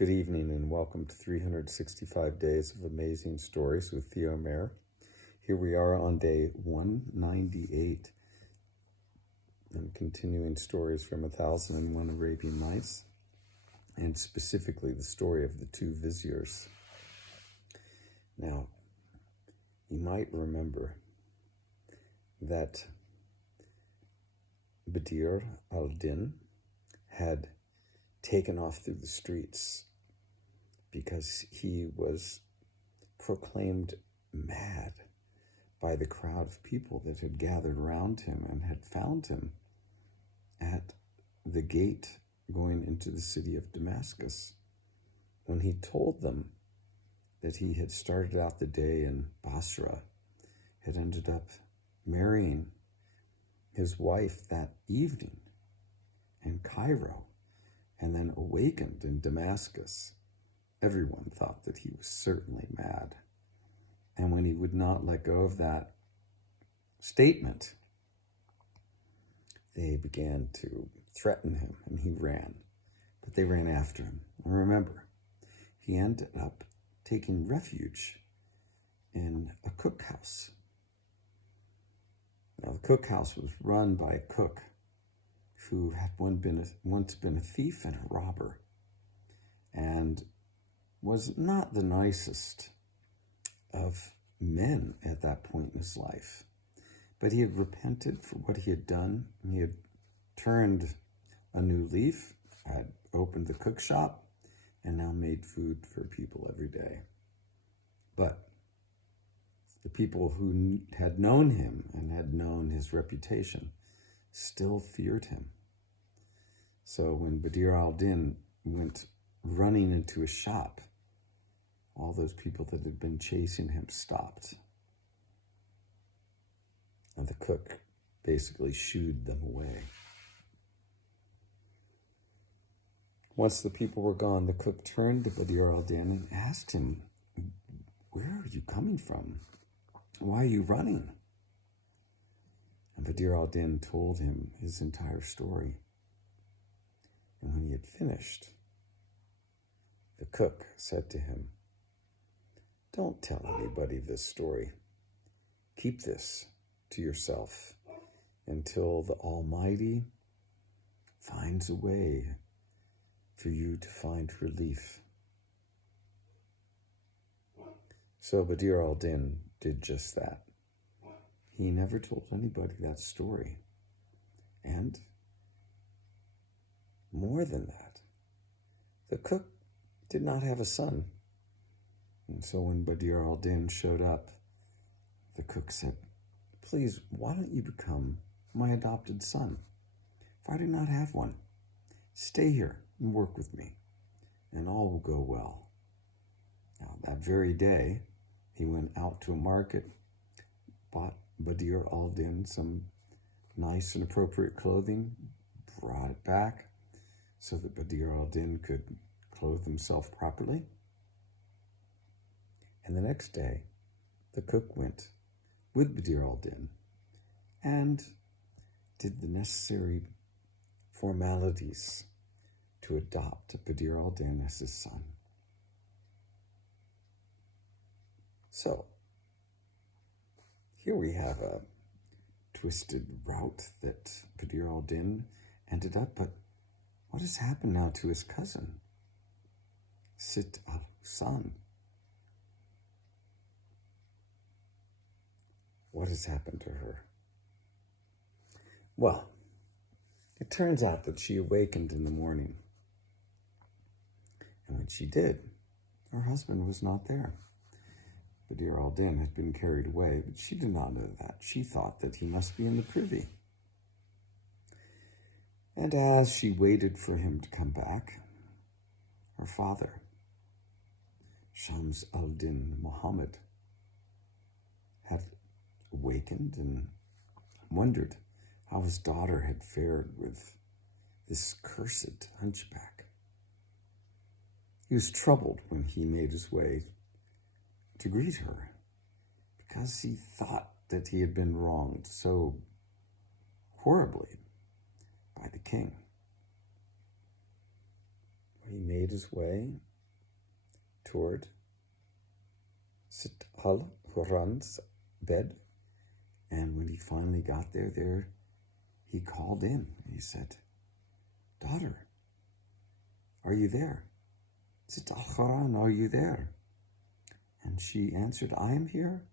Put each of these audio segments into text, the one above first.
Good evening and welcome to 365 Days of Amazing Stories with Theo Mayer. Here we are on day 198 and continuing stories from 1001 Arabian Nights, and specifically the story of the two Viziers. Now, you might remember that Badr al-Din had taken off through the streets because he was proclaimed mad by the crowd of people that had gathered around him and had found him at the gate going into the city of Damascus. When he told them that he had started out the day in Basra, had ended up marrying his wife that evening in Cairo, and then awakened in Damascus, everyone thought that he was certainly mad. And when he would not let go of that statement, they began to threaten him, and he ran. But they ran after him. And remember, he ended up taking refuge in a cookhouse. Now, the cookhouse was run by a cook who had once been a thief and a robber, and was not the nicest of men at that point in his life. But he had repented for what he had done. He had turned a new leaf, had opened the cook shop, and now made food for people every day. But the people who had known him and had known his reputation still feared him. So when Badr al-Din went running into a shop, all those people that had been chasing him stopped. And the cook basically shooed them away. Once the people were gone, the cook turned to Badr al-Din and asked him, "Where are you coming from? Why are you running?" And Badr al-Din told him his entire story. And when he had finished, the cook said to him, "Don't tell anybody this story. Keep this to yourself until the Almighty finds a way for you to find relief." So Badr al-Din did just that. He never told anybody that story. And more than that, the cook did not have a son. And so when Badr al-Din showed up, the cook said, "Please, why don't you become my adopted son? For I do not have one. Stay here and work with me, and all will go well." Now, that very day, he went out to a market, bought Badr al-Din some nice and appropriate clothing, brought it back so that Badr al-Din could clothe himself properly. And the next day, the cook went with Badr al-Din and did the necessary formalities to adopt Badr al-Din as his son. So, here we have a twisted route that Badr al-Din ended up, but what has happened now to his cousin, Sit al-Husan? What has happened to her? Well, it turns out that she awakened in the morning. And when she did, her husband was not there. Badr al-Din had been carried away, but she did not know that. She thought that he must be in the privy. And as she waited for him to come back, her father, Shams al-Din Muhammad, had awakened and wondered how his daughter had fared with this cursed hunchback. He was troubled when he made his way to greet her because he thought that he had been wronged so horribly by the king. He made his way toward Sit al-Huran's bed. And when he finally got there, he called in. He said, "Daughter, are you there? Sit al-Huran, are you there?" And she answered, "I am here.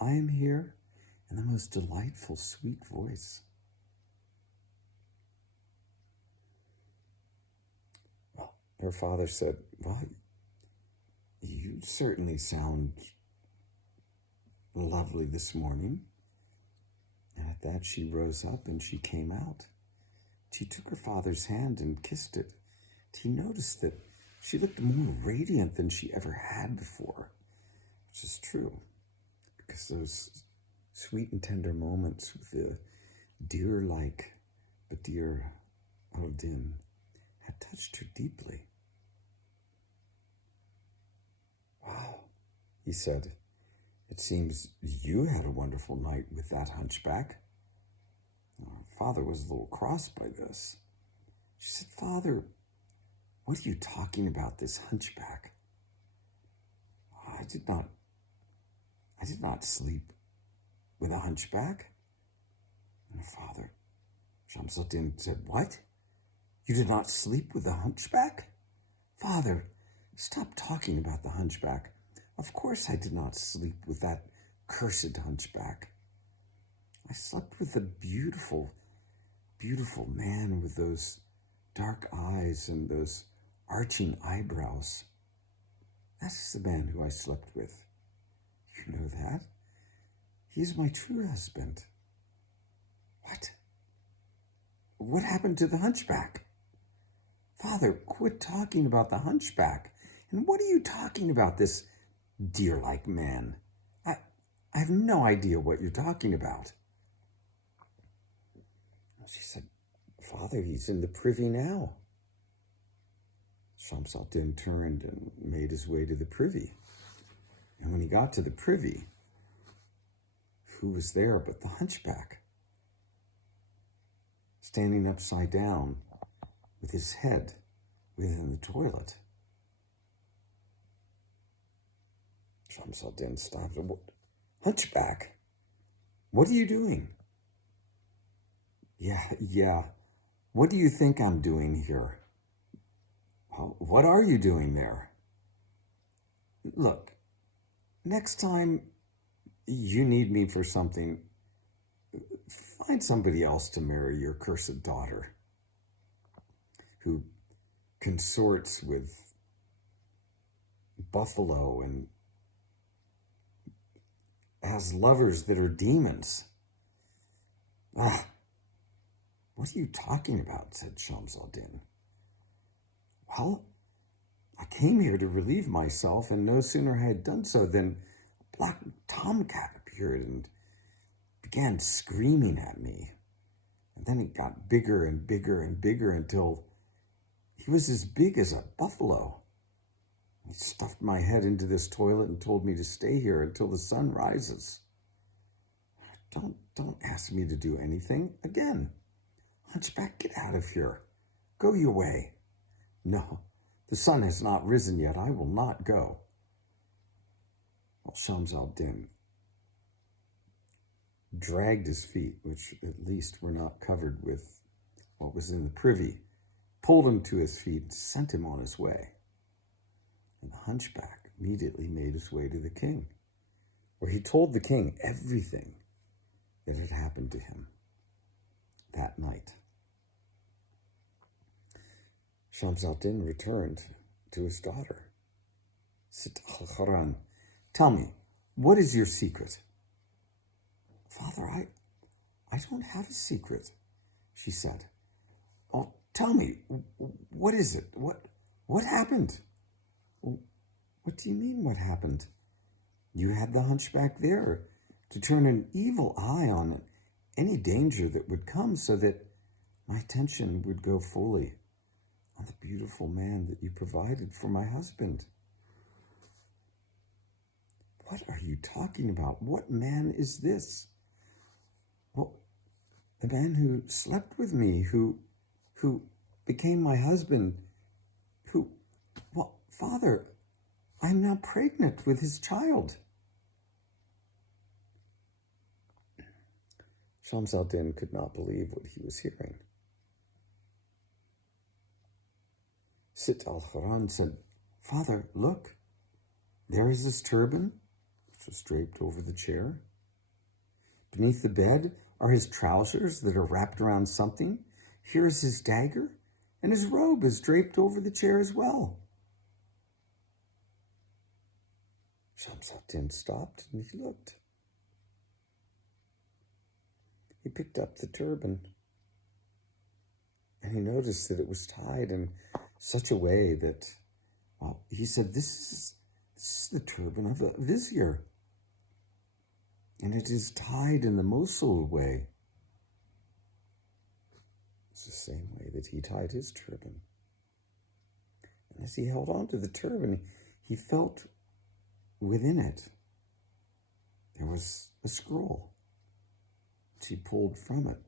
I am here," in the most delightful, sweet voice. Well, her father said, "Well, you certainly sound lovely this morning." And at that, she rose up and she came out. She took her father's hand and kissed it. He noticed that she looked more radiant than she ever had before, which is true, because those sweet and tender moments with the deer-like Badr al-Din had touched her deeply. "Wow," he said, "it seems you had a wonderful night with that hunchback." Her father was a little crossed by this. She said, "Father, what are you talking about, this hunchback? I did not sleep with a hunchback." And her father, Shams al-Din, said, "What? You did not sleep with the hunchback? Father, stop talking about the hunchback. Of course I did not sleep with that cursed hunchback. I slept with a beautiful, beautiful man with those dark eyes and those arching eyebrows. That is the man who I slept with. You know that? He is my true husband." "What? What happened to the hunchback?" "Father, quit talking about the hunchback. And what are you talking about, this deer-like man? I have no idea what you're talking about." She said, "Father, he's in the privy now." Shams al-Din turned and made his way to the privy. And when he got to the privy, who was there but the hunchback, standing upside down with his head within the toilet. Shams al-Din stopped. "Hunchback, what are you doing?" Yeah. What do you think I'm doing here?" "Well, what are you doing there?" "Look, next time you need me for something, find somebody else to marry your cursed daughter, who consorts with buffalo and has lovers that are demons." "What are you talking about?" said Shams al-Din. "Well, I came here to relieve myself, and no sooner had I done so than a black tomcat appeared and began screaming at me. And then it got bigger and bigger and bigger until he was as big as a buffalo. He stuffed my head into this toilet and told me to stay here until the sun rises. Don't ask me to do anything again. Hunchback, get out of here. Go your way." "No, the sun has not risen yet. I will not go." Well, Shams al-Din dragged his feet, which at least were not covered with what was in the privy, pulled him to his feet, and sent him on his way. And the hunchback immediately made his way to the king, where he told the king everything that had happened to him that night. Shams al-Din returned to his daughter. "Sit al-Huran, tell me, what is your secret?" "Father, I don't have a secret," she said. "Oh, tell me, what is it? What happened?" "What do you mean, what happened? You had the hunchback there to turn an evil eye on any danger that would come, so that my attention would go fully on the beautiful man that you provided for my husband." "What are you talking about? What man is this?" "Well, the man who slept with me, who became my husband, well, Father, I'm now pregnant with his child. Shams al-Din could not believe what he was hearing. Sit al-Quran said, Father, look, there is this turban, which was draped over the chair. Beneath the bed are his trousers that are wrapped around something. Here is his dagger, and his robe is draped over the chair as well. Shams al-Din stopped and he looked. He picked up the turban and he noticed that it was tied in such a way that, well, he said, this is the turban of a vizier. And it is tied in the Mosul way. It's the same way that he tied his turban. And as he held on to the turban, he felt within it there was a scroll, which he pulled from it.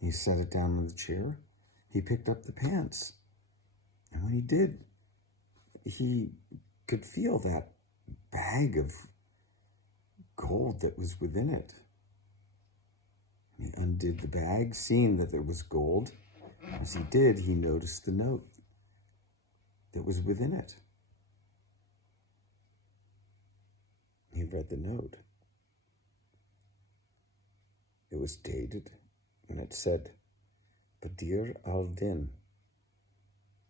He set it down on the chair. He picked up the pants. And when he did, he could feel that bag of gold that was within it. He undid the bag, seeing that there was gold. As he did, he noticed the note that was within it. He read the note. It was dated, and it said, Badr al-Din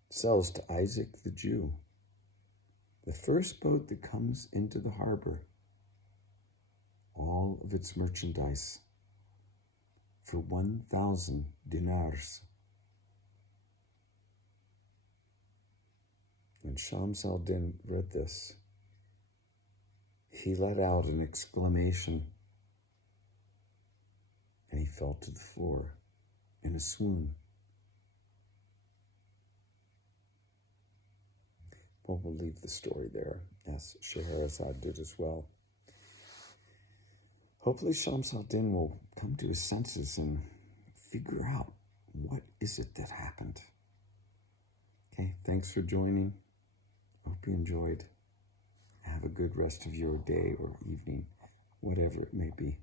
sells to Isaac the Jew the first boat that comes into the harbor, all of its merchandise, for 1,000 dinars. When Shams al-Din read this, he let out an exclamation, and he fell to the floor in a swoon. Well, we'll leave the story there, as Scheherazade did as well. Hopefully Shams al-Din will come to his senses and figure out what is it that happened. Okay, thanks for joining. Hope you enjoyed. Have a good rest of your day or evening, whatever it may be.